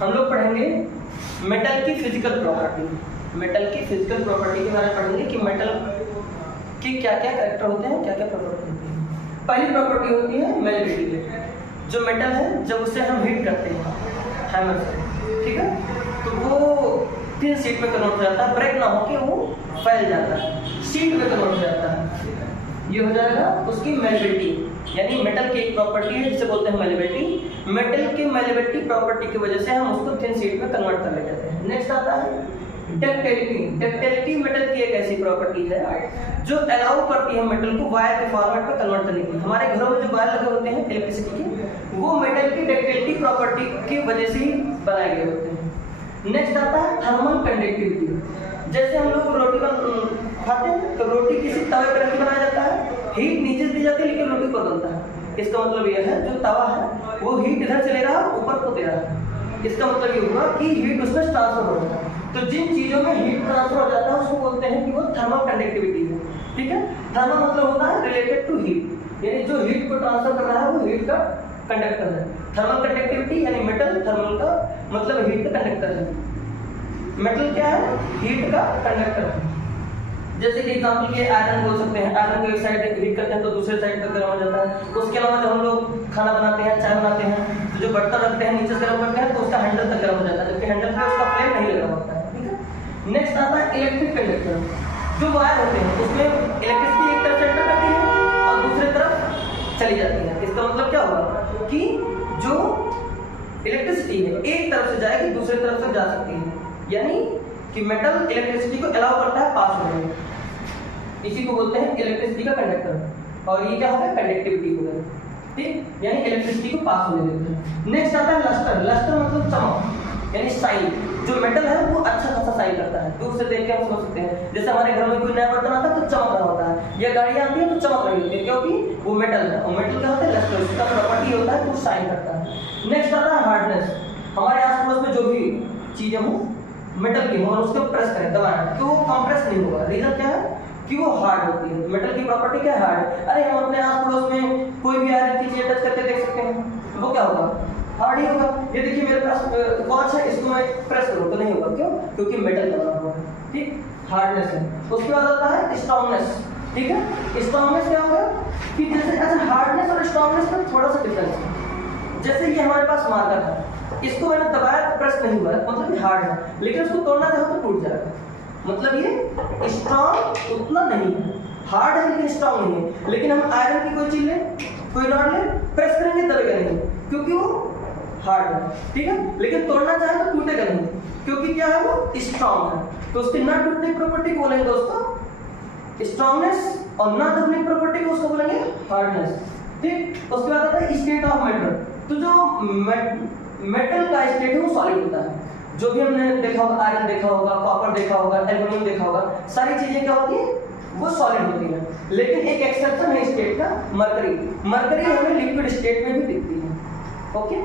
हम लोग पढ़ेंगे मेटल की फिजिकल प्रॉपर्टी। मेटल की फिजिकल प्रॉपर्टी के बारे में पढ़ेंगे कि मेटल के क्या क्या कैरेक्टर होते हैं, क्या क्या प्रॉपर्टी होती है। पहली प्रॉपर्टी होती है मेल्टिबिलिटी। जो मेटल है जब उसे हम हीट करते हैं हैमर से, ठीक है, तो वो थिन शीट में कन्वर्ट हो जाता है, ब्रेक ना होके वो फैल जाता है, शीट में कन्वर्ट हो जाता है। ये हो जाएगा उसकी मेल्टिबिलिटी, यानी मेटल की एक प्रॉपर्टी है जिसे बोलते हैं मेल्टिबिलिटी। मेटल की मेल्टिबिलिटी प्रॉपर्टी की वजह से हम उसको थिन शीट में कन्वर्ट कर ले जाते हैं। नेक्स्ट आता है डक्टिलिटी। डक्टिलिटी मेटल की एक ऐसी प्रॉपर्टी है जो अलाउ करती है मेटल को वायर के फॉर्मेट में कन्वर्ट करने के लिए। हमारे घरों में जो वायर लगे होते हैं इलेक्ट्रिसिटी के, वो मेटल की डक्टिलिटी प्रॉपर्टी की वजह से ही बनाए गए होते हैं। नेक्स्ट आता है थर्मल कंडक्टिविटी। जैसे हम लोग रोटी खाते हैं तो रोटी किसी तवे पर रख के बनाया जाता है, हीट नीचे दी जाती है लेकिन रोटी ऊपर बनता है। इसका मतलब यह है जो तवा है वो हीट इधर से ले रहा है ऊपर को दे रहा है। इसका मतलब ये हुआ कि हीट उसमें ट्रांसफर हो रहा है। तो जिन चीजों में हीट ट्रांसफर हो जाता है उसको बोलते हैं कि वो थर्मल कंडक्टिविटी है, ठीक है। थर्मल मतलब होता है रिलेटेड टू हीट, यानी जो हीट को ट्रांसफर कर रहा है वो हीट का कंडक्टर है। थर्मल कंडक्टिविटी यानी मेटल, थर्मल का मतलब हीट का कंडक्टर है। मेटल क्या है? हीट का कंडक्टर है। जैसे कि एग्जांपल के आयरन बोल सकते हैं, आयरन को एक साइड हीट करते हैं तो दूसरे साइड तक गर्म हो जाता है। उसके अलावा जब हम लोग खाना बनाते हैं, चाय बनाते हैं, तो जो बर्तन रखते हैं नीचे से गर्म करते हैं तो उसका हैंडल तक गर्म हो जाता है, जबकि हैंडल पे उसका फ्लेम नहीं लगा होता है, ठीक है। नेक्स्ट आता है इलेक्ट्रिक कंडक्टर। जो वायर होते हैं उसमें इलेक्ट्रिसिटी एक तरफ से एंटर करती है और दूसरी तरफ चली जाती है। इसका मतलब क्या होगा कि जो इलेक्ट्रिसिटी है एक तरफ से जाएगी दूसरी तरफ से जा सकती है, यानी कि मेटल इलेक्ट्रिसिटी को अलाउ करता है पास होने में। इसी को बोलते हैं इलेक्ट्रिसिटी का कंडक्टर। और ये क्या होगा? कंडक्टिविटी होगा, ठीक, यानी इलेक्ट्रिसिटी को पास होने देते हैं। नेक्स्ट आता है लस्टर। लस्टर मतलब चमक, यानी शाइन। जो मेटल है वो अच्छा खासा शाइन करता है, दूर से देख के हम समझ सकते हैं। जैसे हमारे घर में कोई नया बर्तन आता है तो चमक रहा होता है, या गाड़ी आती है तो चमक रही होती है, क्योंकि वो मेटल है। और मेटल क्या होता है? लस्टर, उसका प्रॉपर्टी होता है तो शाइन करता है। नेक्स्ट आता है हार्डनेस। हमारे आस पड़ोस में जो भी चीजें हो मेटल की हो और उसको प्रेस करें, दबाएं, तो वो कंप्रेस नहीं होगा। रीजन क्या है? कि वो हार्ड होती है। मेटल की प्रॉपर्टी क्या है? हार्ड। अरे हम अपने आस पड़ोस में कोई भी आयरन की चीज टच करके देख सकते हैं, वो क्या होगा? हार्ड ही होगा। ये देखिए मेरे पास वॉच है, इसको मैं प्रेस करूं तो नहीं होगा, क्यों? क्योंकि मेटल का बना हुआ है, ठीक। हार्डनेस है। उसके बाद आता है स्ट्रांगनेस, ठीक है। स्ट्रांगनेस क्या होगा कि जैसे अच्छा हार्डनेस और स्ट्रांगनेस में थोड़ा सा डिफरेंस है। जैसे ये हमारे पास मार्कर है, इसको मैंने दबाया तो प्रेस नहीं हुआ, मतलब ये हार्ड है, लेकिन उसको तोड़ना चाहो तो टूट जाएगा। मतलब ये स्ट्रांग उतना नहीं है, हार्ड है लेकिन स्ट्रांग नहीं है। लेकिन हम आयरन की कोई चीज ले, कोई रॉड ले, प्रेस करेंगे दबेगा नहीं, क्योंकि वो हार्ड है, ठीक है। लेकिन तोड़ना चाहे तो टूटेगा नहीं, क्योंकि क्या है? वो स्ट्रांग है। तो उसकी ना टूटने की प्रॉपर्टी को बोलेंगे दोस्तों स्ट्रांगनेस, और ना दबने की प्रॉपर्टी को उसको बोलेंगे हार्डनेस, ठीक। उसके बाद आता है स्टेट ऑफ मेटल। तो जो मेटल का स्टेट है वो सॉलिड होता है। जो भी हमने देखा होगा, आयरन देखा होगा, कॉपर देखा होगा, एल्युमिनियम देखा होगा, सारी चीजें क्या होती है? वो सॉलिड होती है। लेकिन एक एक्सेप्शन है स्टेट का, मरकरी। मरकरी हमें लिक्विड स्टेट में भी दिखती है, ओके।